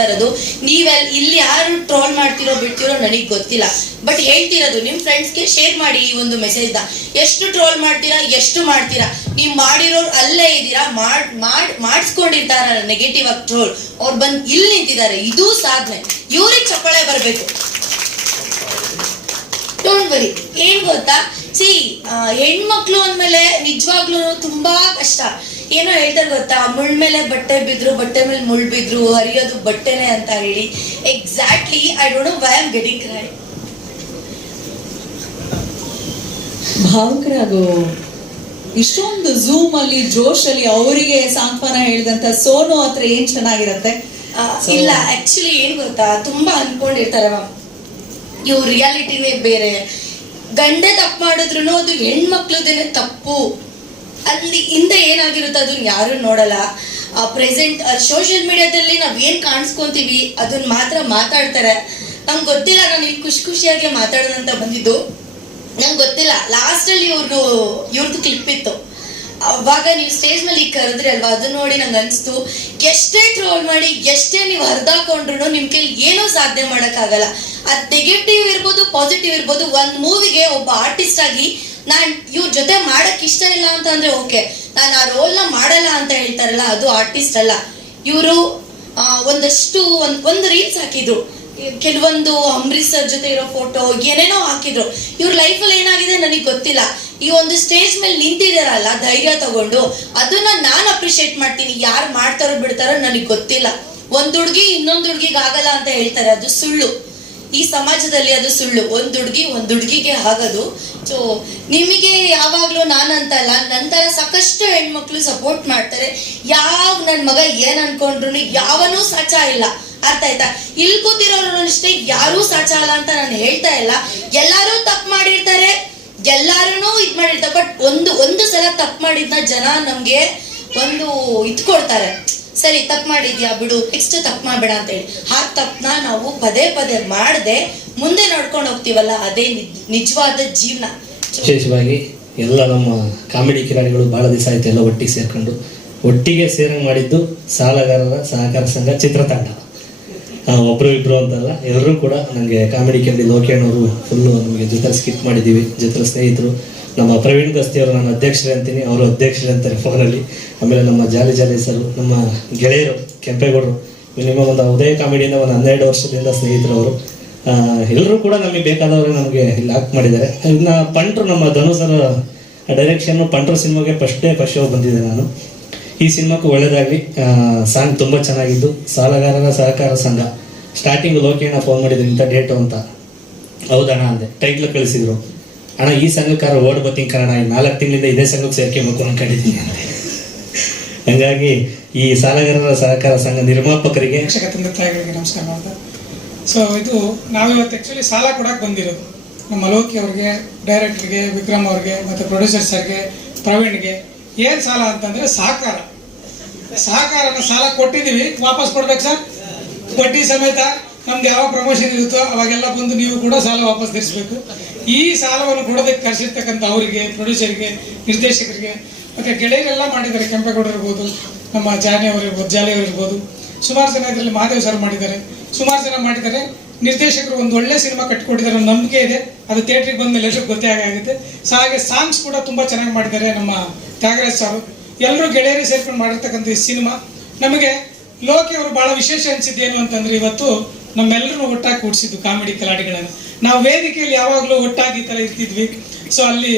ಇರೋದು ನೀವೆಲ್, ಇಲ್ಲಿ ಯಾರು ಟ್ರೋಲ್ ಮಾಡ್ತಿರೋ, ಬಿಡ್ತಿರೋ ನನಗೆ ಗೊತ್ತಿಲ್ಲ. ಬಟ್ ಹೇಳ್ತಿರೋದು ನಿಮ್ ಫ್ರೆಂಡ್ಸ್ಗೆ ಶೇರ್ ಮಾಡಿ ಈ ಒಂದು ಮೆಸೇಜ್ನ. ಎಷ್ಟು ಟ್ರೋಲ್ ಮಾಡ್ತೀರಾ, ಎಷ್ಟು ಮಾಡ್ತೀರಾ? ನೀವ್ ಮಾಡಿರೋರು ಅಲ್ಲೇ ಇದ್ದೀರಾ, ಮಾಡ್ ಮಾಡ್, ಮಾಡಿಸ್ಕೊಂಡಿರ್ತಾರ ನೆಗೆಟಿವ್ ಆಗಿ ಟ್ರೋಲ್ ಅವ್ರು ಬಂದ್ ಇಲ್ಲಿ ನಿಂತಿದ್ದಾರೆ ಇದು ಸಾಧನೆ. ಇವ್ರಿಗೆ ಚಪ್ಪಳೆ ಬರ್ಬೇಕು. ವರಿ ಏನ್ ಗೊತ್ತಾ? ಸಿ ಹೆಣ್ಮಕ್ಳು ಅಂದ್ಮೇಲೆ ನಿಜವಾಗ್ಲೂ ತುಂಬಾ ಕಷ್ಟ. ಏನೋ ಹೇಳ್ತಾರೆ ಗೊತ್ತಾ? ಮುಳ್ ಮೇಲೆ ಬಟ್ಟೆ ಬಿದ್ರು ಬಟ್ಟೆ ಮೇಲೆ ಮುಳ್ ಬಿದ್ರು ಹರಿಯೋದು ಬಟ್ಟೆನೆ ಅಂತ ಹೇಳಿ. Exactly I don't know why am getting cry ಅದು ಇಷ್ಟೊಂದು ಝೂಮ್ ಅಲ್ಲಿ ಜೋಶ್ ಅಲ್ಲಿ ಅವರಿಗೆ ಸಾಂತ್ವನ ಹೇಳಿದಂತ ಸೋನು ಹತ್ರ ಏನ್ ಚೆನ್ನಾಗಿರತ್ತೆ? ಇಲ್ಲ ಆಕ್ಚುಲಿ ಏನ್ ಗೊತ್ತಾ? ತುಂಬಾ ಅನ್ಕೊಂಡಿರ್ತಾರೆ ಮ್ಯಾಮ್. ಇವ್ ರಿಯಾಲಿಟಿನೇ ಬೇರೆ. ಗಂಡೆ ತಪ್ಪು ಮಾಡಿದ್ರು ಅದು ಹೆಣ್ಮಕ್ಳದೇನೆ ತಪ್ಪು. ಅಲ್ಲಿ ಹಿಂದೆ ಏನಾಗಿರುತ್ತೆ ಅದನ್ನ ಯಾರು ನೋಡಲ್ಲ. ಪ್ರೆಸೆಂಟ್ ಸೋಷಿಯಲ್ ಮೀಡಿಯಾದಲ್ಲಿ ನಾವ್ ಏನ್ ಕಾಣಿಸ್ಕೊಂತೀವಿ ಅದನ್ನ ಮಾತ್ರ ಮಾತಾಡ್ತಾರೆ. ನಂಗೆ ಗೊತ್ತಿಲ್ಲ, ನಾನು ಇಲ್ಲಿ ಖುಷಿ ಖುಷಿಯಾಗಿ ಮಾತಾಡೋದಂತ ಬಂದಿದ್ದು. ನಂಗೆ ಗೊತ್ತಿಲ್ಲ. ಲಾಸ್ಟ್ ಅಲ್ಲಿ ಇವ್ರದ್ದು ಇವ್ರದ್ದು ಕ್ಲಿಪ್ ಇತ್ತು. ಅವಾಗ ನೀವು ಸ್ಟೇಜ್ ಮೇಲೆ ಈಗ ಕರೆದ್ರಿ ಅಲ್ವಾ? ಅದನ್ನ ನೋಡಿ ನಂಗೆ ಅನಿಸ್ತು. ಎಷ್ಟೇ ಟ್ರೋಲ್ ಮಾಡಿ, ಎಷ್ಟೇ ನೀವು ಹರಿದಾಕೊಂಡ್ರು ನಿಮ್ ಕೈಲಿ ಏನೂ ಸಾಧನೆ ಮಾಡಕ್ಕಾಗಲ್ಲ. ಅದು ನೆಗೆಟಿವ್ ಇರ್ಬೋದು ಪಾಸಿಟಿವ್ ಇರ್ಬೋದು, ಒಂದು ಮೂವಿಗೆ ಒಬ್ಬ ಆರ್ಟಿಸ್ಟ್ ಆಗಿ ನಾನ್ ಇವ್ರ ಜೊತೆ ಮಾಡಕ್ ಇಷ್ಟ ಇಲ್ಲ ಅಂತ ಅಂದ್ರೆ ಓಕೆ. ನಾನು ಆ ರೋಲ್ನ ಮಾಡಲ್ಲ ಅಂತ ಹೇಳ್ತಾರಲ್ಲ, ಅದು ಆರ್ಟಿಸ್ಟ್ ಅಲ್ಲ. ಇವರು ಒಂದಷ್ಟು ಒಂದ್, ಒಂದು ರೀಲ್ಸ್ ಹಾಕಿದ್ರು. ಕೆಲವೊಂದು ಅಂಬರೀಶ್ ಸರ್ ಜೊತೆ ಇರೋ ಫೋಟೋ ಏನೇನೋ ಹಾಕಿದ್ರು. ಇವ್ರ ಲೈಫಲ್ಲಿ ಏನಾಗಿದೆ ನನಗೆ ಗೊತ್ತಿಲ್ಲ. ಈ ಒಂದು ಸ್ಟೇಜ್ ಮೇಲೆ ನಿಂತಿದಾರಲ್ಲ, ಧೈರ್ಯ ತಗೊಂಡು, ಅದನ್ನ ನಾನು ಅಪ್ರಿಶಿಯೇಟ್ ಮಾಡ್ತೀನಿ. ಯಾರು ಮಾಡ್ತಾರೋ ಬಿಡ್ತಾರೋ ನನಗೆ ಗೊತ್ತಿಲ್ಲ. ಒಂದ್ ಹುಡುಗಿ ಇನ್ನೊಂದ್ ಹುಡ್ಗಿಗೆ ಆಗಲ್ಲ ಅಂತ ಹೇಳ್ತಾರೆ, ಅದು ಸುಳ್ಳು. ಈ ಸಮಾಜದಲ್ಲಿ ಅದು ಸುಳ್ಳು. ಒಂದು ಹುಡುಗಿ ಒಂದು ಹುಡುಗಿಗೆ ಆಗೋದು. ಸೊ ನಿಮಗೆ ಯಾವಾಗ್ಲೂ ನಾನಂತಲ್ಲ ನಂತರ ಸಾಕಷ್ಟು ಹೆಣ್ಮಕ್ಳು ಸಪೋರ್ಟ್ ಮಾಡ್ತಾರೆ. ಯಾವ ನನ್ನ ಮಗ ಏನ್ ಅನ್ಕೊಂಡ್ರು ಯಾವನೂ ಸಾಚ ಇಲ್ಲ. ಅರ್ಥ ಆಯ್ತಾ? ಇಲ್ಲಿ ಕೂತಿರೋರು ಅಷ್ಟೇ ಯಾರೂ ಸಾಚ ಅಲ್ಲ ಅಂತ ನಾನು ಹೇಳ್ತಾ ಇಲ್ಲ. ಎಲ್ಲರೂ ತಪ್ಪು ಮಾಡಿರ್ತಾರೆ. ಎಲ್ಲಾರು ಇದ್ ಮಾಡಿರ್ತಾರೆ. ಬಟ್ ಒಂದು ಒಂದು ಸಲ ತಪ್ಪು ಮಾಡಿದ್ನ ಜನ ನಮ್ಗೆ ಒಂದು ಇದ್ ಕೊಡ್ತಾರೆ ಸರಿ, ತಪ್ಪು ಮಾಡಿದ್ಯಾ ಬಿಡು. ನೆಕ್ಸ್ಟ್ ತಪ್ಪು ಮಾಡಬೇಡ ಅಂತ ಹೇಳಿ. ಆ ತಪ್ಪನ್ನ ನಾವು ಪದೇ ಪದೇ ಮಾಡದೆ ಮುಂದೆ ನೋಡ್ಕೊಂಡು ಹೋಗ್ತೀವಲ್ಲ, ಅದೇ ನಿಜ್- ನಿಜವಾದ ಜೀವನ. ವಿಶೇಷವಾಗಿ ಎಲ್ಲ ನಮ್ಮ ಕಾಮಿಡಿ ಕಿರಾಣಿಗಳು ಬಹಳ ದಿವಸ ಆಯ್ತು ಎಲ್ಲ ಒಟ್ಟಿಗೆ ಸೇರ್ಕೊಂಡು. ಒಟ್ಟಿಗೆ ಸೇರಂಗ್ ಮಾಡಿದ್ದು ಸಾಲಗಾರರ ಸಹಕಾರ ಸಂಘ ಚಿತ್ರತಂಡ. ಒಬ್ರು ಇಬ್ರು ಅಂತಲ್ಲ, ಎಲ್ಲರೂ ಕೂಡ ನನಗೆ ಕಾಮಿಡಿ ಕಿರಾಣಿ ಲೋಕೇಣವರು ಫುಲ್ಲು ನಮಗೆ ಜೊತೆ ಸ್ಕಿಪ್ ಮಾಡಿದ್ದೀವಿ. ಜೊತೆ ಸ್ನೇಹಿತರು ನಮ್ಮ ಪ್ರವೀಣ್ ಗಸ್ತಿ ಅವರು ನಾನು ಅಧ್ಯಕ್ಷರೇ ಅಂತೀನಿ. ಅವರು ಅಧ್ಯಕ್ಷರೇ ಅಂತಾರೆ ಫೋನಲ್ಲಿ ಆಮೇಲೆ ನಮ್ಮ ಜಾಲಿ ಜಾಲಿ ಸರ್, ನಮ್ಮ ಗೆಳೆಯರು ಕೆಂಪೇಗೌಡರು. ಮಿನಿಮಮ್ ಒಂದು ಉದಯ ಕಾಮಿಡಿಯಿಂದ ಒಂದು ಹನ್ನೆರಡು ವರ್ಷದಿಂದ ಸ್ನೇಹಿತರು ಅವರು. ಎಲ್ಲರೂ ಕೂಡ ನಮಗೆ ಬೇಕಾದವರು ನಮಗೆ ಇಲ್ಲಿ ಹಾಕ್ ಮಾಡಿದ್ದಾರೆ. ಇನ್ನ ಪಂಟ್ರು ನಮ್ಮ ಧನು ಸರ್ ಡೈರೆಕ್ಷನ್ ಪಂಟ್ರು ಸಿನಿಮಾಗೆ ಫಸ್ಟ್ ಡೇ ಫಸ್ಟ್ ಶೋ ಬಂದಿದೆ ನಾನು. ಈ ಸಿನಿಮಾಕ್ಕೂ ಒಳ್ಳೆಯದಾಗಲಿ ಸಾಂಗ್ ತುಂಬ ಚೆನ್ನಾಗಿದ್ದು. ಸಾಲಗಾರರ ಸಹಕಾರ ಸಂಘ. ಸ್ಟಾರ್ಟಿಂಗ್ ಲೋಕೇಣ ಫೋನ್ ಮಾಡಿದ್ರು ಇಂಥ ಡೇಟು ಅಂತ. ಹೌದಣ್ಣ ಅಂದೆ. ಟೈಟ್ಲು ಕಳಿಸಿದ್ರು. ಅಣ್ಣ, ಈ ಸಂಘಕ್ಕಾರ ಓಡ್ ಬತ್ತೀನಿ ಕಾರಣ ಈ ನಾಲ್ಕು ತಿಂಗಳಿಂದ ಇದೇ ಸಂಘಕ್ಕೆ ಸೇರ್ಕೊಬೇಕು ಅನ್ಕೊಂಡಿದ್ದೀನಿ ಅಂತ ಹಂಗಾಗಿ ಈ ಸಾಲಗಾರರ ಸಹಕಾರ ಸಂಘ ನಿರ್ಮಾಪಕರಿಗೆ ಶಿಕ್ಷಕ ತಂದೆ ತಾಯಿಗಳಿಗೆ ನಮಸ್ಕಾರ ಸೊ ಇದು ನಾವಿವತ್ತು ಆ್ಯಕ್ಚುಲಿ ಸಾಲ ಕೊಡಕ್ಕೆ ಬಂದಿರೋದು. ನಮ್ಮ ಅಲೋಕಿ ಅವ್ರಿಗೆ, ಡೈರೆಕ್ಟ್ರಿಗೆ, ವಿಕ್ರಮ್ ಅವ್ರಿಗೆ, ಮತ್ತು ಪ್ರೊಡ್ಯೂಸರ್ ಸರ್ಗೆ ಪ್ರವೀಣ್ಗೆ ಏನು ಸಾಲ ಅಂತಂದರೆ ಸಹಕಾರ. ಸಹಕಾರನ ಸಾಲ ಕೊಟ್ಟಿದ್ದೀವಿ. ವಾಪಸ್ ಕೊಡ್ಬೇಕು ಸರ್? ಬಡ್ಡಿ ಸಮೇತ? ನಮ್ದು ಯಾವ ಪ್ರಮೋಷನ್ ಇರುತ್ತೋ ಅವಾಗೆಲ್ಲ ಬಂದು ನೀವು ಕೂಡ ಸಾಲ ವಾಪಸ್ ತೀರಿಸಬೇಕು. ಈ ಸಾಲವನ್ನು ಕೊಡೋದಕ್ಕೆ ಕರೆಸಿರ್ತಕ್ಕಂಥ ಅವರಿಗೆ ಪ್ರೊಡ್ಯೂಸರ್ಗೆ ನಿರ್ದೇಶಕರಿಗೆ, ಮತ್ತು ಗೆಳೆಯರೆಲ್ಲ ಮಾಡಿದ್ದಾರೆ, ಕೆಂಪೇಗೌಡರು ಇರ್ಬೋದು, ನಮ್ಮ ಜಾನೆ ಇರ್ಬೋದು ಜಾಲಿ ಅವರು ಇರ್ಬೋದು. ಸುಮಾರು ಜನ ಇದರಲ್ಲಿ ಮಹಾದೇವ್ ಸರ್ ಮಾಡಿದ್ದಾರೆ. ಸುಮಾರು ಜನ ಮಾಡಿದ್ದಾರೆ. ನಿರ್ದೇಶಕರು ಒಂದು ಒಳ್ಳೆ ಸಿನಿಮಾ ಕಟ್ಕೊಟ್ಟಿದ್ದಾರೆ ನಂಬಿಕೆ ಇದೆ. ಅದು ಥಿಯೇಟ್ರಿಗೆ ಬಂದ ಮೇಲೆ ಎಷ್ಟು ಗೊತ್ತೇ ಆಗುತ್ತೆ ಸೊ ಹಾಗೆ ಸಾಂಗ್ಸ್ ಕೂಡ ತುಂಬ ಚೆನ್ನಾಗಿ ಮಾಡಿದ್ದಾರೆ ನಮ್ಮ ತ್ಯಾಗರಾಜ್ ಸಾರು ಎಲ್ಲರೂ ಗೆಳೆಯರೇ ಸೇರ್ಕೊಂಡು ಮಾಡಿರ್ತಕ್ಕಂಥ ಈ ಸಿನಿಮಾ. ನಮಗೆ ಲೋಕಿ ಅವರು ಬಹಳ ವಿಶೇಷ ಅನಿಸಿದ್ದೇನು ಅಂತಂದ್ರೆ ಇವತ್ತು ನಮ್ಮೆಲ್ಲರೂ ಒಟ್ಟಾಗಿ ಕೂಡಿಸಿದ್ದು ಕಾಮಿಡಿ ಕಲಾಡಿಗಳನ್ನು. ನಾವು ವೇದಿಕೆಯಲ್ಲಿ ಯಾವಾಗಲೂ ಒಟ್ಟಾಗಿ ಥರ ಇರ್ತಿದ್ವಿ. ಸೊ ಅಲ್ಲಿ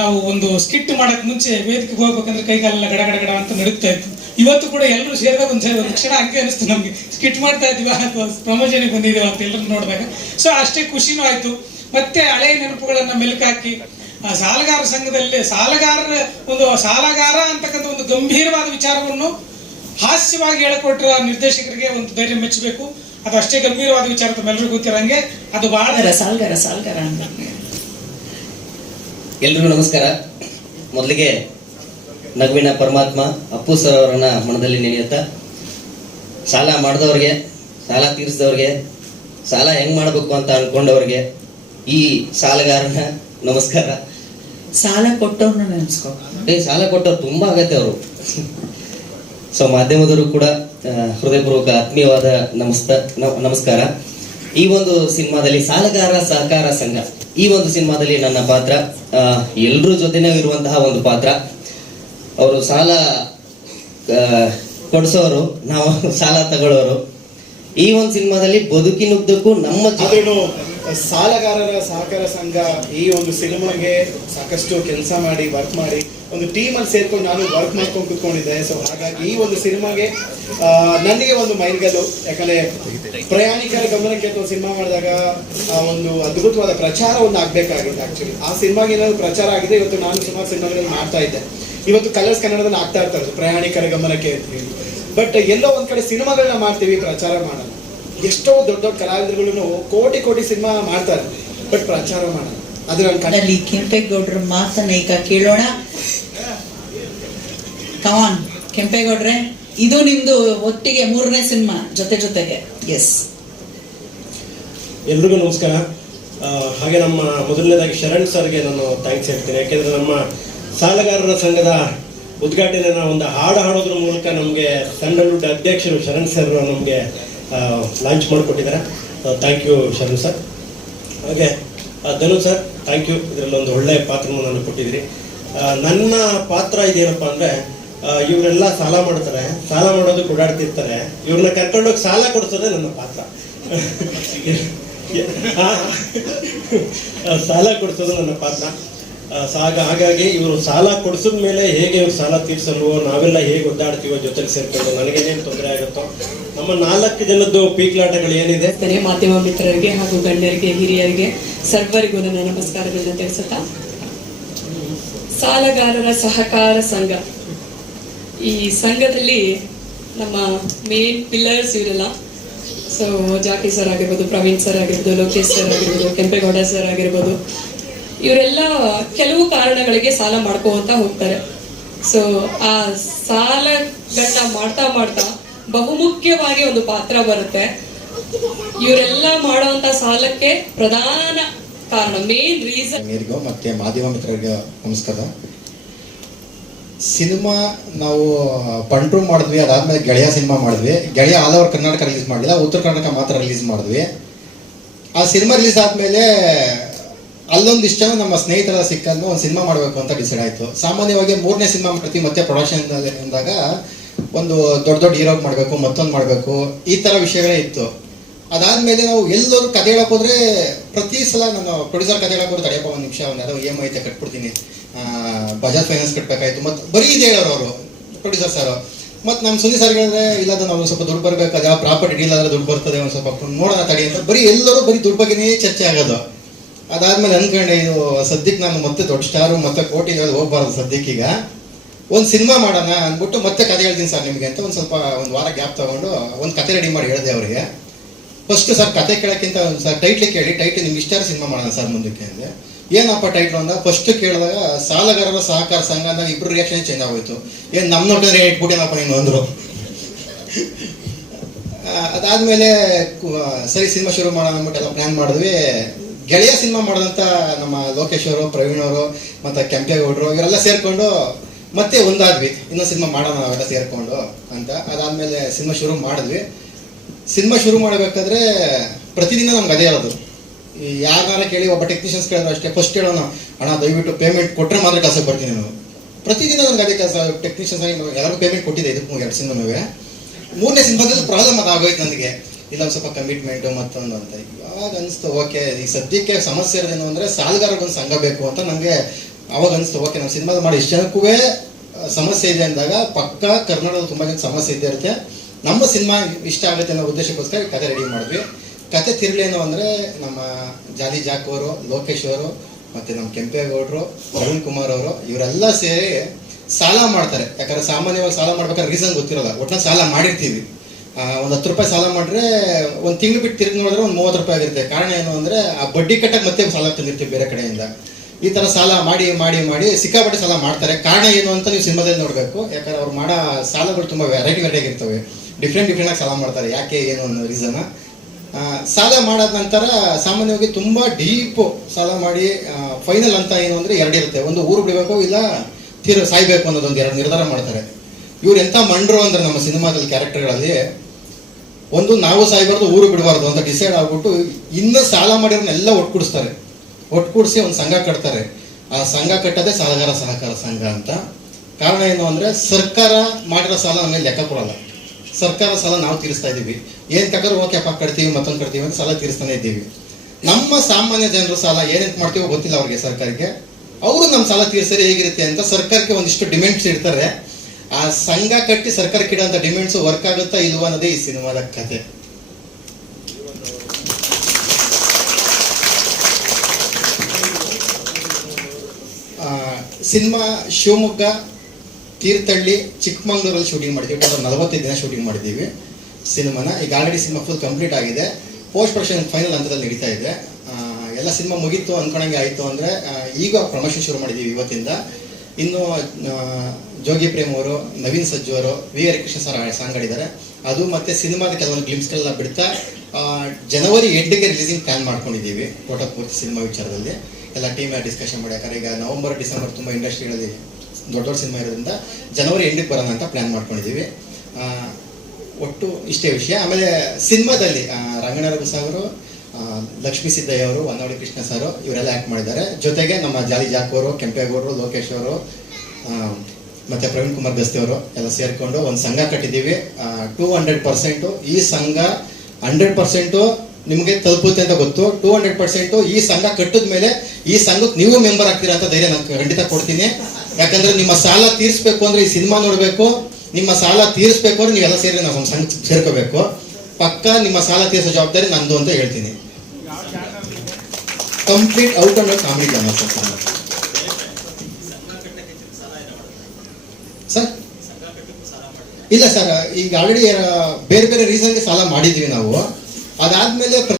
ನಾವು ಒಂದು ಸ್ಕಿಟ್ ಮಾಡಕ್ ಮುಂಚೆ ವೇದಿಕೆಗೆ ಹೋಗ್ಬೇಕಂದ್ರೆ ಕೈಗಾಲೆಲ್ಲ ಗಡ ಗಡ ಗಡ ಅಂತ ನಡುತ್ತಾ ಇತ್ತು. ಇವತ್ತು ಕೂಡ ಎಲ್ಲರೂ ಸೇರಿದಾಗ ಒಂದು ಒಂದು ಕ್ಷಣ ಹಂಗೆ ಅನಿಸ್ತು ನಮಗೆ. ಸ್ಕಿಟ್ ಮಾಡ್ತಾ ಇದ್ವಿ ಅಥವಾ ಪ್ರಮೋಜನೆ ಬಂದಿದ್ದೀವ ಅಂತ ಎಲ್ಲರೂ ನೋಡಿದಾಗ. ಸೊ ಅಷ್ಟೇ ಖುಷಿನೂ ಆಯ್ತು. ಮತ್ತೆ ಹಳೆಯ ನೆನಪುಗಳನ್ನ ಮೆಲುಕಾಕಿ ಸಾಲಗಾರ ಸಂಘದಲ್ಲಿ, ಸಾಲಗಾರರ ಒಂದು ಸಾಲಗಾರ ಅಂತಕ್ಕಂಥ ಒಂದು ಗಂಭೀರವಾದ ವಿಚಾರವನ್ನು ಹಾಸ್ಯವಾಗಿ ಹೇಳಿಕೊಟ್ಟಿರೋ ನಿರ್ದೇಶಕರಿಗೆ ಒಂದು ಧೈರ್ಯ ಮೆಚ್ಚಬೇಕು. ಅದು ಅಷ್ಟೇ ಗಂಭೀರವಾದ ವಿಚಾರ ತಮ್ಮೆಲ್ಲರಿಗೂ ಗೊತ್ತಿರಂಗೆ. ಅದು ಬಹಳ ಸಾಲ್ಗಾರ ಸಾಲ್ಗಾರ ಸಾಲ್ಗಾರ ಅಂತ. ಎಲ್ರಿಗೂ ನಮಸ್ಕಾರ. ಮೊದಲಿಗೆ ನಗುವಿನ ಪರಮಾತ್ಮ ಅಪ್ಪು ಸರ್ ಅವರನ್ನ ಮನದಲ್ಲಿ ನೆನೆಯುತ್ತಾ ಸಾಲ ಮಾಡಿದವ್ರಿಗೆ ಸಾಲ ತೀರಿಸಿದವ್ರಿಗೆ ಸಾಲ ಹೆಂಗ್ ಮಾಡಬೇಕು ಅಂತ ಅನ್ಕೊಂಡವ್ರಿಗೆ ಈ ಸಾಲಗಾರನ ನಮಸ್ಕಾರ. ಸಾಲ ಕೊಟ್ಟವ್ರನ್ನ ನೆನ್ಸ್ಕೊ. ಏ ಸಾಲ ಕೊಟ್ಟವ್ರು ತುಂಬಾ ಆಗತ್ತೆ ಅವರು. ಸೊ ಮಾಧ್ಯಮದವರು ಕೂಡ ಹೃದಯಪೂರ್ವಕ ಆತ್ಮೀಯವಾದ ನಮಸ್ತ ನಮಸ್ಕಾರ. ಈ ಒಂದು ಸಿನಿಮಾದಲ್ಲಿ ಸಾಲಗಾರ ಸಹಕಾರ ಸಂಘ, ಈ ಒಂದು ಸಿನಿಮಾದಲ್ಲಿ ನನ್ನ ಪಾತ್ರ ಎಲ್ಲರ ಜೊತೆನೇ ಇರುವಂತಹ ಒಂದು ಪಾತ್ರ. ಅವರು ಸಾಲ ಕೊಡಿಸೋರು, ನಾವು ಸಾಲ ತಗೊಳ್ಳೋರು. ಈ ಒಂದು ಸಿನಿಮಾದಲ್ಲಿ ಬದುಕಿನುದ್ದಕ್ಕೂ ನಮ್ಮ ಜೊತೆನು ಸಾಲಗಾರರ ಸಹಕಾರ ಸಂಘ ಈ ಒಂದು ಸಿನಿಮಾಗೆ ಸಾಕಷ್ಟು ಕೆಲಸ ಮಾಡಿ ವರ್ಕ್ ಮಾಡಿ ಒಂದು ಟೀಮಲ್ಲಿ ಸೇರ್ಕೊಂಡು ನಾನು ವರ್ಕ್ ಮಾಡ್ಕೊಂಡು ಕುತ್ಕೊಂಡಿದ್ದೆ. ಸೊ ಹಾಗಾಗಿ ಈ ಒಂದು ಸಿನಿಮಾಗೆ ನನಗೆ ಒಂದು ಮೈಲ್ಗಲ್ಲು. ಯಾಕಂದರೆ ಪ್ರಯಾಣಿಕರ ಗಮನಕ್ಕೆ ಅಥವಾ ಸಿನಿಮಾ ಮಾಡಿದಾಗ ಒಂದು ಅದ್ಭುತವಾದ ಪ್ರಚಾರ ಒಂದು ಆಗ್ಬೇಕಾಗಿದೆ ಆ್ಯಕ್ಚುಲಿ ಆ ಸಿನಿಮಾಗೆ ಏನಾದ್ರು ಪ್ರಚಾರ ಆಗಿದೆ? ಇವತ್ತು ನಾನು ಸುಮಾರು ಸಿನಿಮಾಗಳಲ್ಲಿ ಮಾಡ್ತಾ ಇದ್ದೆ. ಇವತ್ತು ಕಲರ್ಸ್ ಕನ್ನಡದಲ್ಲಿ ಆಗ್ತಾ ಇರ್ತಾರೆ ಪ್ರಯಾಣಿಕರ ಗಮನಕ್ಕೆ ಬಟ್ ಎಲ್ಲೋ ಒಂದು ಕಡೆ ಸಿನಿಮಾಗಳನ್ನ ಮಾಡ್ತೀವಿ, ಪ್ರಚಾರ ಮಾಡಲ್ಲ. ಎಷ್ಟೋ ದೊಡ್ಡ ದೊಡ್ಡ ಕಲಾವಿದರುಗಳನ್ನು ಕೋಟಿ ಕೋಟಿ ಸಿನಿಮಾ ಮಾಡ್ತಾರೆ ಬಟ್ ಪ್ರಚಾರ ಮಾಡಲ್ಲ. ಅದು ನನ್ನ ಕಡೆ ಅಲ್ಲಿ ಕೆಂಪೇಗೌಡರ ಮಾತನ್ನ ಈಗ ಕೇಳೋಣ. ಕಮಾನ್ ಕೆಂಪೇಗೌಡ್ರೆ ಇದು ನಿಮ್ದು ಒಟ್ಟಿಗೆ ಮೂರನೇ ಸಿನಿಮಾ ಜೊತೆ ಜೊತೆಗೆ. ಎಸ್ ಎಲ್ರಿಗೂ ನಮಸ್ಕಾರ. ಹಾಗೆ ನಮ್ಮ ಮೊದಲನೇದಾಗಿ ಶರಣ್ ಸರ್ಗೆ ನಾನು ಥ್ಯಾಂಕ್ಸ್ ಹೇಳ್ತೀನಿ. ಯಾಕೆಂದ್ರೆ ನಮ್ಮ ಸಾಲಗಾರರ ಸಂಘದ ಉದ್ಘಾಟನೆನ ಒಂದು ಹಾಡು ಹಾಡೋದ್ರ ಮೂಲಕ ನಮಗೆ ಸ್ಯಾಂಡಲ್ವುಡ್ ಅಧ್ಯಕ್ಷರು ಶರಣ್ ಸರ್ ನಮಗೆ ಲಾಂಚ್ ಮಾಡಿಕೊಟ್ಟಿದ್ದಾರೆ. Thank you Sharan sir. ಹಾಗೆ ಧನು ಸರ್ ಥ್ಯಾಂಕ್ ಯು. ಇದರಲ್ಲಿ ಒಂದು ಒಳ್ಳೆಯ ಪಾತ್ರವನ್ನು ನಾನು ಕೊಟ್ಟಿದ್ದೀರಿ. ನನ್ನ ಪಾತ್ರ ಇದೇನಪ್ಪ ಅಂದರೆ ಇವರೆಲ್ಲ ಸಾಲ ಮಾಡ್ತಾರೆ. ಸಾಲ ಮಾಡೋದು ಓಡಾಡ್ತಿರ್ತಾರೆ ಇವ್ರನ್ನ ಕರ್ಕೊಂಡೋಗಿ ಸಾಲ ಕೊಡಿಸೋದೇ ನನ್ನ ಪಾತ್ರ. ಸಾಲ ಕೊಡಿಸೋದು ನನ್ನ ಪಾತ್ರ. ಸಾಗ ಹಾಗಾಗಿ ಇವರು ಸಾಲ ಕೊಡಿಸಿದ ಮೇಲೆ ಹೇಗೆ ಇವ್ರು ಸಾಲ ತೀರಿಸಲ್ವೋ, ನಾವೆಲ್ಲ ಹೇಗೆ ಒದ್ದಾಡ್ತೀವೋ ಜೊತೆಲಿ ಸೇರ್ಕೊಂಡು ನನಗೇನೇನು ತೊಂದರೆ ಆಗುತ್ತೋ, ನಮ್ಮ ನಾಲ್ಕು ಜನದ್ದು ಪೀಕ್ಲಾಟಗಳು ಏನಿದೆ? ಮಾಧ್ಯಮ ಮಿತ್ರರಿಗೆ ಹಾಗೂ ಗಣ್ಯರಿಗೆ, ಹಿರಿಯರಿಗೆ, ಸರ್ವರಿಗೂ ನನ್ನ ನಮಸ್ಕಾರಗಳನ್ನ ತಿಳಿಸುತ್ತಾ? ಸಾಲಗಾರರ ಸಹಕಾರ ಸಂಘ. ಈ ಸಂಘದಲ್ಲಿ ನಮ್ಮ ಮೇನ್ ಪಿಲ್ಲರ್ಸ್ ಇವರೆಲ್ಲ ಸೊ ಜಾಕಿ ಸರ್ ಆಗಿರ್ಬೋದು, ಪ್ರವೀಣ್ ಸರ್ ಆಗಿರ್ಬೋದು, ಲೋಕೇಶ್ ಸರ್ ಆಗಿರ್ಬೋದು, ಕೆಂಪೇಗೌಡ ಸರ್ ಆಗಿರ್ಬೋದು ಇವರೆಲ್ಲ ಕೆಲವು ಕಾರಣಗಳಿಗೆ ಸಾಲ ಮಾಡ್ಕೋತ ಹೋಗ್ತಾರೆ. ಸೊ ಆ ಸಾಲಗಳನ್ನ ಮಾಡ್ತಾ ಮಾಡ್ತಾ ಬಹುಮುಖ್ಯವಾಗಿ ಒಂದು ಪಾತ್ರ ಬರುತ್ತೆ. ಇವರೆಲ್ಲ ಮಾಡುವಂತ ಸಾಲಕ್ಕೆ ಪ್ರಧಾನ ಕಾರಣ ಮೇನ್ ರೀಸನ್ ಮತ್ತೆ ಮಾಧ್ಯಮ ಮಿತ್ರರಿಗೆ ನಮಸ್ಕಾರ. ಸಿನಿಮಾ ನಾವು ಪಂಟ್ರೂ ಮಾಡಿದ್ವಿ, ಅದಾದ್ಮೇಲೆ ಗೆಳೆಯ ಸಿನಿಮಾ ಮಾಡಿದ್ವಿ. ಗೆಳೆಯ ಆಲ್ ಓವರ್ ಕರ್ನಾಟಕ ರಿಲೀಸ್ ಮಾಡಲಿಲ್ಲ ಉತ್ತರ ಕರ್ನಾಟಕ ಮಾತ್ರ ರಿಲೀಸ್ ಮಾಡಿದ್ವಿ. ಆ ಸಿನಿಮಾ ರಿಲೀಸ್ ಆದ್ಮೇಲೆ ಅಲ್ಲೊಂದಿಷ್ಟು ಜನ ನಮ್ಮ ಸ್ನೇಹಿತರ ಸಿಕ್ಕಲ್ಲೂ ಒಂದು ಸಿನಿಮಾ ಮಾಡಬೇಕು ಅಂತ ಡಿಸೈಡ್ ಆಯಿತು. ಸಾಮಾನ್ಯವಾಗಿ ಮೂರನೇ ಸಿನಿಮಾ ಮಾಡ್ತೀವಿ ಮತ್ತೆ ಪ್ರೊಡಕ್ಷನ್ ಅಂದಾಗ ಒಂದು ದೊಡ್ಡ ದೊಡ್ಡ ಹೀರೋಗ್ ಮಾಡಬೇಕು, ಮತ್ತೊಂದು ಮಾಡಬೇಕು, ಈ ಥರ ವಿಷಯಗಳೇ ಇತ್ತು. ಅದಾದ್ಮೇಲೆ ನಾವು ಎಲ್ಲರೂ ಕತೆ ಹೇಳಕ್ ಹೋದ್ರೆ ಪ್ರತಿ ಸಲ ನಾನು ಪ್ರೊಡ್ಯೂಸರ್ ಕತೆ ಹೇಳಕ್ ಹೋದ್ರೆ ತಡೆಯಪ್ಪ ಒಂದು ನಿಮಿಷ, ಒಂದು ಯಾವುದೋ ಇ ಎಂ ಐತೆ ಕಟ್ಬಿಡ್ತೀನಿ. ಬಜಾಜ್ ಫೈನಾನ್ಸ್ ಕಟ್ಬೇಕಾಯ್ತು. ಮತ್ತು ಬರೀ ಇದೆ ಹೇಳೋರು ಅವರು ಪ್ರೊಡ್ಯೂಸರ್ ಸರ್ ಮತ್ತು ನಮ್ಮ ಸುನಿ ಸರ್ ಹೇಳಿದ್ರೆ, ಇಲ್ಲ ನಾವು ಸ್ವಲ್ಪ ದುಡ್ಡು ಬರಬೇಕು ಯಾವ ಪ್ರಾಪರ್ಟಿ ಡೀಲ್ ಆದರೆ ದುಡ್ಡು ಬರ್ತದೆ, ಒಂದು ಸ್ವಲ್ಪ ನೋಡೋಣ ತಡಿ ಅಂತ. ಬರೀ ಎಲ್ಲರೂ ಬರೀ ದುಡ್ಡು ಬಗ್ಗೆನೇ ಚರ್ಚೆ ಆಗೋದು. ಅದಾದ್ಮೇಲೆ ಅನ್ಕೊಂಡೆ ಇದು ಸದ್ಯಕ್ಕೆ ನಾನು ಮತ್ತೆ ದೊಡ್ಡ ಸ್ಟಾರು, ಮತ್ತೆ ಕೋಟಿ ಹೋಗ್ಬಾರ್ದು ಸದ್ಯಕ್ಕೀಗ. ಒಂದು ಸಿನಿಮಾ ಮಾಡೋಣ ಅಂದ್ಬಿಟ್ಟು ಮತ್ತೆ ಕತೆ ಹೇಳ್ತೀನಿ ಸರ್ ನಿಮಗೆ ಅಂತ ಒಂದು ಸ್ವಲ್ಪ ಒಂದು ವಾರ ಗ್ಯಾಪ್ ತಗೊಂಡು ಒಂದು ಕತೆ ರೆಡಿ ಮಾಡಿ ಹೇಳಿದೆ ಅವರಿಗೆ. ಫಸ್ಟ್ ಸರ್ ಕತೆ ಕೇಳೋಕ್ಕಿಂತ ಒಂದು ಸರ್ ಟೈಟ್ಲ್ ಕೇಳಿ ಟೈಟ್ಲ್ ನಿಮ್ಗೆ ಇಷ್ಟ ಸಿನಿಮಾ ಮಾಡೋಣ ಸರ್ ಮುಂದಕ್ಕೆ ಅಂದ್ರೆ ಏನಪ್ಪ ಟೈಟ್ಲ್ ಅಂದ ಫಸ್ಟ್ ಕೇಳಿದಾಗ ಸಾಲಗಾರರ ಸಹಕಾರ ಸಂಘ ಅಂದಾಗ ಇಬ್ರು ರಿಯಾಕ್ಷನ್ ಚೇಂಜ್ ಆಗೋಯ್ತು. ಏನು ನಮ್ಮ ನೋಡಿದ್ರೆ ಇಟ್ಬಿಟ್ಟೇನಪ್ಪ ನೀನು ಅಂದರು. ಅದಾದಮೇಲೆ ಸರಿ ಸಿನಿಮಾ ಶುರು ಮಾಡೋಣ ಅಂದ್ಬಿಟ್ಟು ಎಲ್ಲ ಪ್ಲಾನ್ ಮಾಡಿದ್ವಿ. ಗೆಳೆಯ ಸಿನಿಮಾ ಮಾಡಿದಂತ ನಮ್ಮ ಲೋಕೇಶ್ ಅವರು, ಪ್ರವೀಣ್ ಅವರು, ಮತ್ತು ಕೆಂಪೇಗೌಡರು, ಇವರೆಲ್ಲ ಸೇರ್ಕೊಂಡು ಮತ್ತೆ ಒಂದಾದ್ವಿ. ಇನ್ನೊಂದು ಸಿನಿಮಾ ಮಾಡೋಣ ನಾವೆಲ್ಲ ಸೇರ್ಕೊಂಡು ಅಂತ. ಅದಾದ್ಮೇಲೆ ಸಿನಿಮಾ ಶುರು ಮಾಡಿದ್ವಿ. ಸಿನಿಮಾ ಶುರು ಮಾಡಬೇಕಾದ್ರೆ ಪ್ರತಿದಿನ ನಮ್ಗೆ ಅದೇ ಇರೋದು. ಯಾರನ್ನಾರ ಕೇಳಿ ಒಬ್ಬ ಟೆಕ್ನಿಷಿಯನ್ಸ್ ಕೇಳಿದ್ರು ಅಷ್ಟೇ ಫಸ್ಟ್ ಹೇಳೋಣ ಹಣ ದಯವಿಟ್ಟು ಪೇಮೆಂಟ್ ಕೊಟ್ಟರೆ ಮಾತ್ರ ಕೆಲಸಕ್ಕೆ ಬರ್ತೀನಿ ನಾನು. ಪ್ರತಿದಿನ ನನಗೆ ಅದೇ ಕೆಲಸ ಟೆಕ್ನಿಷಿಯನ್ಸ್ ಆಗಿ ಎಲ್ಲರಿಗೂ ಪೇಮೆಂಟ್ ಕೊಟ್ಟಿದ್ದೆ ಇದಕ್ಕೆ ಎರಡು ಸಿನಿಮಾನುವೆ ಮೂರನೇ ಸಿನಿಮಾದಲ್ಲಿ ಪ್ರಾಬ್ಲಮ್ ಅದಾಗೋಯ್ತು ನನಗೆ. ಇಲ್ಲ ಒಂದು ಸ್ವಲ್ಪ ಕಮಿಟ್ಮೆಂಟು ಮತ್ತೊಂದು ಅಂತ. ಇವಾಗ ಅನಿಸ್ತು ಓಕೆ ಈ ಸದ್ಯಕ್ಕೆ ಸಮಸ್ಯೆ ಇರೋದೇನು ಅಂದರೆ ಸಾಲಗಾರಗೊಂದು ಸಂಘ ಬೇಕು ಅಂತ ನನಗೆ ಅವಾಗ ಅನಿಸ್ತು ಓಕೆ ನಮ್ಮ ಸಿನಿಮಾದ ಮಾಡಿ ಇಷ್ಟು ಜನಕ್ಕೂ ಸಮಸ್ಯೆ ಇದೆ ಅಂದಾಗ ಪಕ್ಕ ಕರ್ನಾಟಕದಲ್ಲಿ ತುಂಬ ಜನ ಸಮಸ್ಯೆ ಇದ್ದೇ ಇರುತ್ತೆ. ನಮ್ಮ ಸಿನಿಮಾ ಇಷ್ಟ ಆಗುತ್ತೆ ಅನ್ನೋ ಉದ್ದೇಶಕ್ಕೋಸ್ಕರ ಕತೆ ರೆಡಿ ಮಾಡಿದ್ವಿ. ಕತೆ ಏನೋ ಅಂದರೆ ನಮ್ಮ ಜಾಲಿ ಜಾಕ್ ಅವರು, ಲೋಕೇಶ್ ಅವರು, ಮತ್ತು ನಮ್ಮ ಕೆಂಪೇಗೌಡರು ಅರುಣ್ ಕುಮಾರ್ ಅವರು, ಇವರೆಲ್ಲ ಸೇರಿ ಸಾಲ ಮಾಡ್ತಾರೆ. ಯಾಕಂದ್ರೆ ಸಾಮಾನ್ಯವಾಗಿ ಸಾಲ ಮಾಡ್ಬೇಕಾದ್ರೆ ರೀಸನ್ ಗೊತ್ತಿರೋಲ್ಲ. ಒಟ್ಟಿನ ಸಾಲ ಮಾಡಿರ್ತೀವಿ. ಒಂದು ಹತ್ತು ರೂಪಾಯಿ ಸಾಲ ಮಾಡಿದ್ರೆ ಒಂದು ತಿಂಗಳು ಬಿಟ್ಟು ತಿರುಗಿ ನೋಡಿದ್ರೆ ಒಂದು ಮೂವತ್ತು ರೂಪಾಯಿ ಆಗಿರುತ್ತೆ. ಕಾರಣ ಏನು ಅಂದರೆ ಆ ಬಡ್ಡಿ ಕಟ್ಟಕ್ಕೆ ಮತ್ತೆ ಸಾಲ ತಂದಿರ್ತೀವಿ ಬೇರೆ ಕಡೆಯಿಂದ. ಈ ಥರ ಸಾಲ ಮಾಡಿ ಮಾಡಿ ಮಾಡಿ ಸಿಕ್ಕಾಪಟ್ಟೆ ಸಾಲ ಮಾಡ್ತಾರೆ. ಕಾರಣ ಏನು ಅಂತ ನೀವು ಸಿನಿಮಾದಲ್ಲಿ ನೋಡಬೇಕು. ಯಾಕಂದ್ರೆ ಅವ್ರು ಮಾಡೋ ಸಾಲಗಳು ತುಂಬ ವೆರೈಟಿ ವೆರೈಟಿ ಇರ್ತವೆ. ಡಿಫ್ರೆಂಟ್ ಡಿಫ್ರೆಂಟಾಗಿ ಸಾಲ ಮಾಡ್ತಾರೆ. ಯಾಕೆ, ಏನು ಅನ್ನೋ ರೀಸನ್ ಸಾಲ ಮಾಡಾದ ನಂತರ ಸಾಮಾನ್ಯವಾಗಿ ತುಂಬ ಡೀಪ್ ಸಾಲ ಮಾಡಿ ಫೈನಲ್ ಅಂತ ಏನು ಅಂದರೆ ಎರಡು ಇರುತ್ತೆ. ಒಂದು ಊರು ಬಿಡಬೇಕು ಇಲ್ಲ ತೀರ ಸಾಯ್ಬೇಕು ಅನ್ನೋದೊಂದು ಎರಡು ನಿರ್ಧಾರ ಮಾಡ್ತಾರೆ. ಇವ್ರು ಎಂಥ ಮಂಡ್ರು ಅಂದ್ರೆ ನಮ್ಮ ಸಿನಿಮಾದಲ್ಲಿ ಕ್ಯಾರೆಕ್ಟರ್ಗಳಲ್ಲಿ ಒಂದು ನಾವು ಸಾಯ್ಬಾರ್ದು ಊರು ಬಿಡಬಾರ್ದು ಅಂತ ಡಿಸೈಡ್ ಆಗ್ಬಿಟ್ಟು ಇನ್ನು ಸಾಲ ಮಾಡಿರೋನ್ನೆಲ್ಲ ಒಟ್ಕೂಡಿಸ್ತಾರೆ. ಒಟ್ಕೂಡಿಸಿ ಒಂದು ಸಂಘ ಕಟ್ತಾರೆ. ಆ ಸಂಘ ಕಟ್ಟೋದೇ ಸಾಲಗಾರ ಸಹಕಾರ ಸಂಘ ಅಂತ. ಕಾರಣ ಏನು ಅಂದ್ರೆ ಸರ್ಕಾರ ಮಾಡಿರೋ ಸಾಲ ನಮಗೆ ಲೆಕ್ಕ ಕೊಡಲ್ಲ. ಸರ್ಕಾರ ಸಾಲ ನಾವು ತೀರಿಸ್ತಾ ಇದ್ದೀವಿ. ಏನ್ ಓಕೆ ಅಪ್ಪ ಕಟ್ತೀವಿ, ಮತ್ತೊಂದು ಕಟ್ತೀವಿ ಅಂತ ಸಾಲ ತೀರಿಸ್ತಾನೆ ಇದ್ದೀವಿ. ನಮ್ಮ ಸಾಮಾನ್ಯ ಜನರ ಸಾಲ ಏನೇನು ಮಾಡ್ತೀವೋ ಗೊತ್ತಿಲ್ಲ ಅವ್ರಿಗೆ ಸರ್ಕಾರಕ್ಕೆ ಅವರು ನಮ್ಮ ಸಾಲ ತೀರಿಸಿದ್ರೆ ಹೇಗಿರುತ್ತೆ ಅಂತ ಸರ್ಕಾರಕ್ಕೆ ಒಂದಿಷ್ಟು ಡಿಮ್ಯಾಂಡ್ಸ್ ಇಡ್ತಾರೆ. ಆ ಸಂಘ ಕಟ್ಟಿ ಸರ್ಕಾರಕ್ಕೆ ಇಡೋಂಥ ಡಿಮ್ಯಾಂಡ್ಸ್ ವರ್ಕ್ ಆಗುತ್ತಾ ಇಲ್ವ ಅನ್ನೋದೇ ಈ ಸಿನಿಮಾದ ಕತೆ. ಸಿನಿಮಾ ಶಿವಮೊಗ್ಗ, ತೀರ್ಥಹಳ್ಳಿ, ಚಿಕ್ಕಮಂಗ್ಳೂರಲ್ಲಿ ಶೂಟಿಂಗ್ ಮಾಡಿದ್ವಿ ಟೋಟಲ್ ನಲವತ್ತೈದು ದಿನ ಶೂಟಿಂಗ್ ಮಾಡಿದ್ದೀವಿ ಸಿನಿಮಾನ. ಈಗ ಆಲ್ರೆಡಿ ಸಿನಿಮಾ ಫುಲ್ ಕಂಪ್ಲೀಟ್ ಆಗಿದೆ. ಪೋಸ್ಟ್ ಪ್ರೊಡಕ್ಷನ್ ಫೈನಲ್ ಹಂತದಲ್ಲಿ ನಡೀತಾ ಇದೆ. ಎಲ್ಲ ಸಿನಿಮಾ ಮುಗೀತು ಅನ್ಕೊಂಡಂಗೆ ಆಯಿತು ಅಂದರೆ ಈಗ ಪ್ರಮೋಷನ್ ಶುರು ಮಾಡಿದ್ದೀವಿ ಇವತ್ತಿಂದ. ಇನ್ನು ಜೋಗಿ ಪ್ರೇಮ್ ಅವರು, ನವೀನ್ ಸಜ್ಜು ಅವರು, ವಿ ಹರಿಕೃಷ್ಣ ಸರ್ ಸಾಂಗ್ ಆಡಿದ್ದಾರೆ ಅದು ಮತ್ತೆ ಸಿನಿಮಾದ ಕೆಲವೊಂದು ಗ್ಲಿಮ್ಸ್ಗಳೆಲ್ಲ ಬಿಡ್ತಾ ಜನವರಿ ಎಂಟಿಗೆ ರಿಲೀಸಿಂಗ್ ಪ್ಲಾನ್ ಮಾಡ್ಕೊಂಡಿದ್ದೀವಿ ಕೋಟ ಪೂರ್ತಿ ಸಿನಿಮಾ ವಿಚಾರದಲ್ಲಿ. ಎಲ್ಲ ಟೀಮ್ ಡಿಸ್ಕಷನ್ ಮಾಡಿ, ಯಾಕಂದ್ರೆ ಈಗ ನವೆಂಬರ್, ಡಿಸೆಂಬರ್ ತುಂಬ ಇಂಡಸ್ಟ್ರಿಗಳಲ್ಲಿ ದೊಡ್ಡ ದೊಡ್ಡ ಸಿನಿಮಾ ಇರೋದ್ರಿಂದ ಜನವರಿ ಎಂಡಿಗೆ ಬರೋಣ ಅಂತ ಪ್ಲಾನ್ ಮಾಡ್ಕೊಂಡಿದ್ದೀವಿ. ಒಟ್ಟು ಇಷ್ಟೇ ವಿಷಯ. ಆಮೇಲೆ ಸಿನಿಮಾದಲ್ಲಿ ರಂಗನಾಥ ಅವರು ಲಕ್ಷ್ಮೀ ಸಿದ್ದಯ್ಯ ಅವರು, ಹೊನ್ನಾವಳಿ ಕೃಷ್ಣ ಸರ್ ಇವರೆಲ್ಲ ಆ್ಯಕ್ಟ್ ಮಾಡಿದ್ದಾರೆ. ಜೊತೆಗೆ ನಮ್ಮ ಜಾಲಿ ಜಾಕ್ ಅವರು, ಕೆಂಪೇಗೌಡರು, ಲೋಕೇಶ್ ಅವರು ಮತ್ತೆ ಪ್ರವೀಣ್ ಕುಮಾರ್ ದಸ್ತಿ ಅವರು ಎಲ್ಲ ಸೇರಿಕೊಂಡು ಒಂದು ಸಂಘ ಕಟ್ಟಿದ್ದೀವಿ. ಟೂ ಹಂಡ್ರೆಡ್ ಪರ್ಸೆಂಟು ಈ ಸಂಘ ಹಂಡ್ರೆಡ್ ಪರ್ಸೆಂಟು ನಿಮಗೆ ತಲುಪುತ್ತೆ ಅಂತ ಗೊತ್ತು. ಟೂ ಹಂಡ್ರೆಡ್ ಪರ್ಸೆಂಟು ಈ ಸಂಘ ಕಟ್ಟಿದ ಮೇಲೆ ಈ ಸಂಘಕ್ಕೆ ನೀವು ಮೆಂಬರ್ ಆಗ್ತೀರಾ ಅಂತ ಧೈರ್ಯ ನಾನು ಖಂಡಿತ ಕೊಡ್ತೀನಿ. ಯಾಕಂದ್ರೆ ನಿಮ್ಮ ಸಾಲ ತೀರಿಸ್ಬೇಕು ಅಂದರೆ ಈ ಸಿನಿಮಾ ನೋಡಬೇಕು. ನಿಮ್ಮ ಸಾಲ ತೀರಿಸ್ಬೇಕು ಅಂದ್ರೆ ನೀವೆಲ್ಲ ಸೇರಿ ನಾವು ಸಂಘ ಸೇರ್ಕೋಬೇಕು. ಪಕ್ಕ ನಿಮ್ಮ ಸಾಲ ತೀರಿಸೋ ಜವಾಬ್ದಾರಿ ನಂದು ಅಂತ ಹೇಳ್ತೀನಿ. Complete out and comedy channel sir sir ಇಲ್ಲ ಸರ್ ಈಗ ಆಲ್ರೆಡಿ ಬೇರೆ ಬೇರೆ ರೀಸನ್ಗೆ ಸಾಲ ಮಾಡಿದ್ವಿ ನಾವು. ಅದಾದ್ಮೇಲೆ